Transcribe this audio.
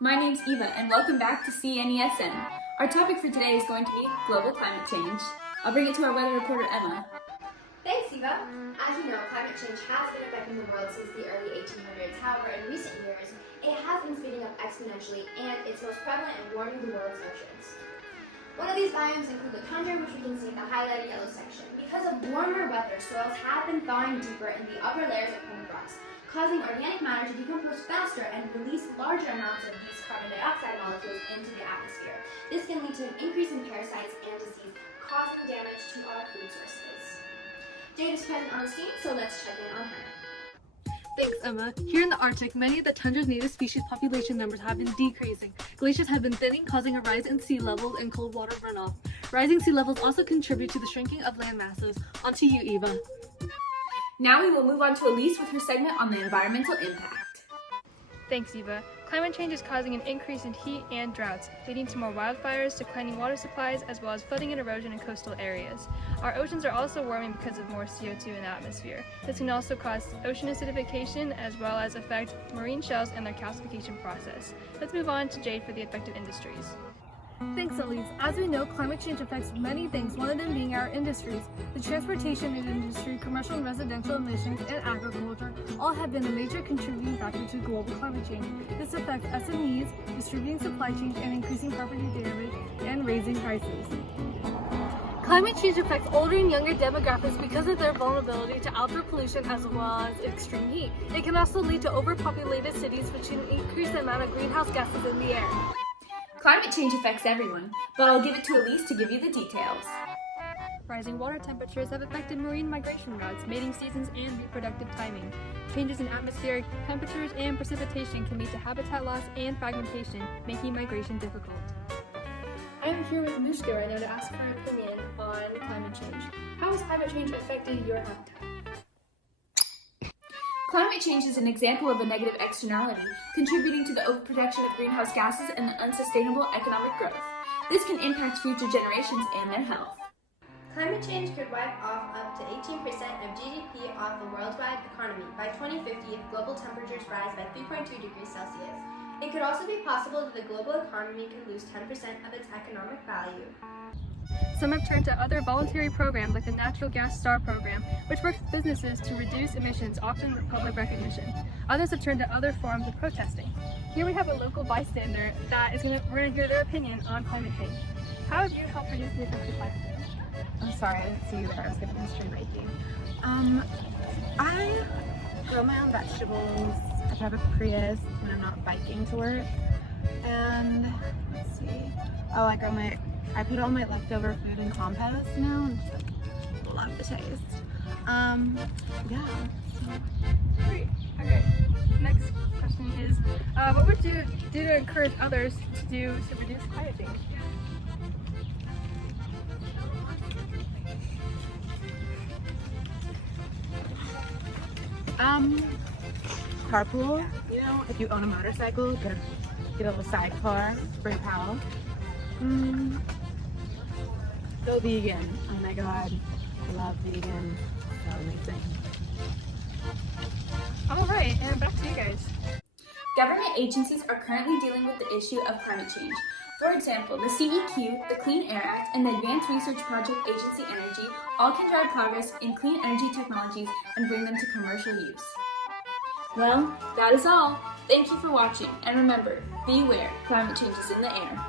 My name's Eva, and welcome back to CNESN. Our topic for today is going to be global climate change. I'll bring it to our weather reporter, Emma. Thanks, Eva. As you know, climate change has been affecting the world since the early 1800s. However, in recent years, it has been speeding up exponentially, and it's most prevalent in warming the world's oceans. One of these biomes include the tundra, which we can see in the highlighted yellow section. Because of warmer weather, soils have been thawing deeper in the upper layers of permafrost, causing organic matter to decompose faster and release larger amounts of these carbon dioxide molecules into the atmosphere. This can lead to an increase in parasites and disease, causing damage to our food sources. Jade is present on the scene, so let's check in on her. Thanks, Emma. Here in the Arctic, many of the tundra's native species population numbers have been decreasing. Glaciers have been thinning, causing a rise in sea levels and cold water runoff. Rising sea levels also contribute to the shrinking of land masses. On to you, Eva. Now we will move on to Elise with her segment on the environmental impact. Thanks, Eva. Climate change is causing an increase in heat and droughts, leading to more wildfires, declining water supplies, as well as flooding and erosion in coastal areas. Our oceans are also warming because of more CO2 in the atmosphere. This can also cause ocean acidification, as well as affect marine shells and their calcification process. Let's move on to Jade for the affected industries. Thanks, Elise. As we know, climate change affects many things, one of them being our industries. The transportation industry, commercial and residential emissions, and agriculture all have been a major contributing factor to global climate change. This affects SMEs, distributing supply chains, and increasing property damage and raising prices. Climate change affects older and younger demographics because of their vulnerability to outdoor pollution as well as extreme heat. It can also lead to overpopulated cities, which can increase the amount of greenhouse gases in the air. Climate change affects everyone, but I'll give it to Elise to give you the details. Rising water temperatures have affected marine migration routes, mating seasons, and reproductive timing. Changes in atmospheric temperatures and precipitation can lead to habitat loss and fragmentation, making migration difficult. I'm here with Mushka right now to ask for her opinion on climate change. How has climate change affected your habitat? Climate change is an example of a negative externality, contributing to the overproduction of greenhouse gases and unsustainable economic growth. This can impact future generations and their health. Climate change could wipe off up to 18% of GDP off the worldwide economy by 2050 if global temperatures rise by 3.2 degrees Celsius. It could also be possible that the global economy could lose 10% of its economic value. Some have turned to other voluntary programs like the Natural Gas Star program, which works with businesses to reduce emissions, often with public recognition. Others have turned to other forms of protesting. Here we have a local bystander that we're going to hear their opinion on climate change. How have you helped reduce the effects of climate change? I'm sorry, I didn't see you there. I was giving a stream hiking. I grow my own vegetables. I drive a Prius when I'm not biking to work. And let's see. I put all my leftover food in compost now and just love the taste. Yeah. Great. Okay. Next question is, what would you do to encourage others to do to reduce climate change? Carpool. You know, if you own a motorcycle, get a little sidecar for your pal. Go vegan. Oh my god. I love vegan. So amazing. Alright, and back to you guys. Government agencies are currently dealing with the issue of climate change. For example, the CEQ, the Clean Air Act, and the Advanced Research Project Agency Energy all can drive progress in clean energy technologies and bring them to commercial use. Well, that is all. Thank you for watching, and remember, beware, climate change is in the air.